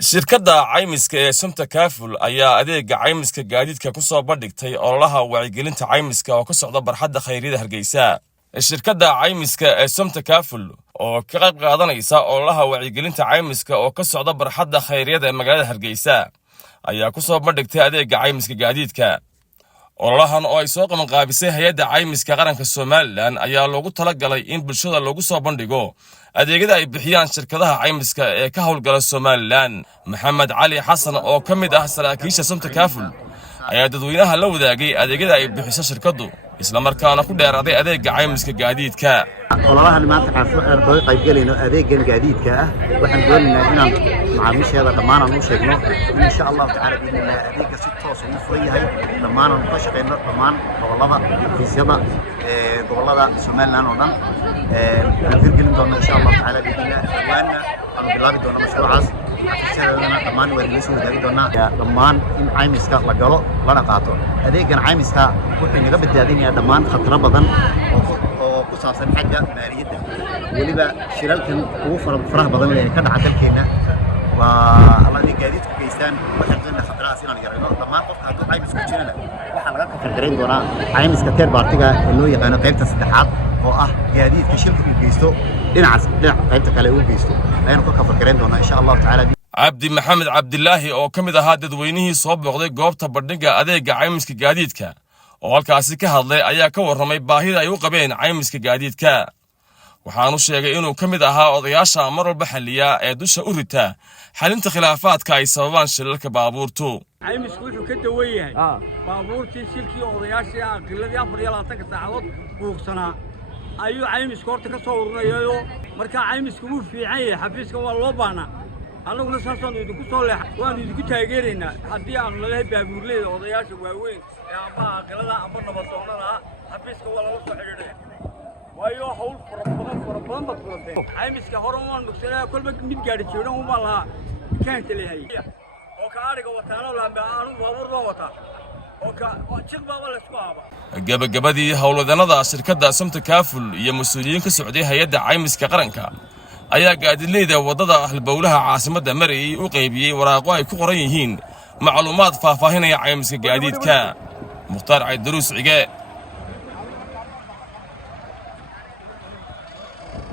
shirkadda caymiska ee Sumta Kaful ayaa adeega caymiska gaadiidka ku soo bandhigtay ololaha wacyigelinta caymiska oo ka socda barxadda Khayriida Hargeysa. Shirkadda caymiska ee Sumta Kaful oo ka qayb qaadanaysa ololaha wacyigelinta caymiska oo ka socda barxadda Khayriida ee magaalada Hargeysa ayaa ku soo bandhigtay adeega caymiska gaadiidka. Ololahan oo ay soo qabanqaabisay hay'adda caymiska qaranka Soomaaliland ayaa loogu talagalay in bulshada lagu soo bandhigo adeegyada ay bixiyaan shirkadaha caymiska ee ka howlgala Soomaaliland. Maxamed Cali Xasan oo ka mid ah saraakiisha Sumta Kaful ayaa dadweynaha la wadaagay adeegyada ay bixiso shirkaddu isla markaana ku dheeraaday adeega caymiska gaadiidka. ololahan maanta aan ka qayb galayno adeegan gaadiidka ah waxaan doonaynaa inaan macaamiisheeda dhammaan u sheegno in sha Allah taala adeega si toos ah u furan yahay dhammaan aan ka shaqeyno dhammaan gobolada gobolada Soomaaliland oo dhan aan hirgelin doono in sha Allah taala waana aan bilaabi doono mashruucaas shaqadana dhammaan wargeyso wadaagi doona dhammaan in caymiska la galo lana qaato adeegan caymiska wuxuu naga badbaadinayaa dhammaan khataro badan oo ku saabsan xagga maaliyadda waliba shiralkan ugu faraha badan ee ka dhaca dalkeena waa alladii gaadiidku geystaan waxaan doonaa khatarahaas inaan yarayno dhammaan qofka hadduu caymis ku jirana waxaa laga kafargarayn doonaa caymiska third party-ga ee loo yaqaano qaybta saddexaad oo ah gaadiidka shilka uu geysto dhinaca qaybta kale uu geysto ayaan ku kafargarayn doonaa insha Allah taala. Cabdi Maxamed Cabdillaahi oo ka mid ahaa dadweynihii soo booqday goobta bandhigga adeega caymiska gaadiidka oo halkaasi ka hadlay ayaa ka warramay baahida ay u qabeen caymiska gaadiidka. waxaanu sheegay inuu ka mid ahaa odayaasha mar walba xalliya ee dusha u rita xalinta khilaafaadka ay sababaan shilalka baabuurtu. caymisku wuxuu ka dawan yahay baabuurtii shilkii odayaashii aqalladii 24 saacadood buuqsanaa ayuu caymisku horta ka soo ururinayo marka caymisku wuu fiican yahay xafiiska waa loo baahnaa annaguna saasaan idinku soo leexay waan idinku taageeraynaa haddii aan laga baabuurleeda odayaasha waaweyn ee amba aqallada amba nabadoonnada xafiiska waa laga soo xidhiidhay waayo hawl farabadan bad kulatay caymiska hore waan mugsanaa kolba mid gaari jeedan uma laha kaanta leeyahay oo ka ariga wataano laamba aanu baabuur loo wataa oo ka jiq baaba la isku aaba. gabagabadii howlwadanada shirkadda Sumta Kaful iyo mas'uuliyiin ka socday hay'adda caymiska qaranka ayaa gaadiidleyda wadada halbowlaha caasimadda Maray u qaybiyay waraaqo ay ku qoran yihiin macluumaad faahfaahinaya caymiska gaadiidka. Mukhtaar Cabdiruus Cige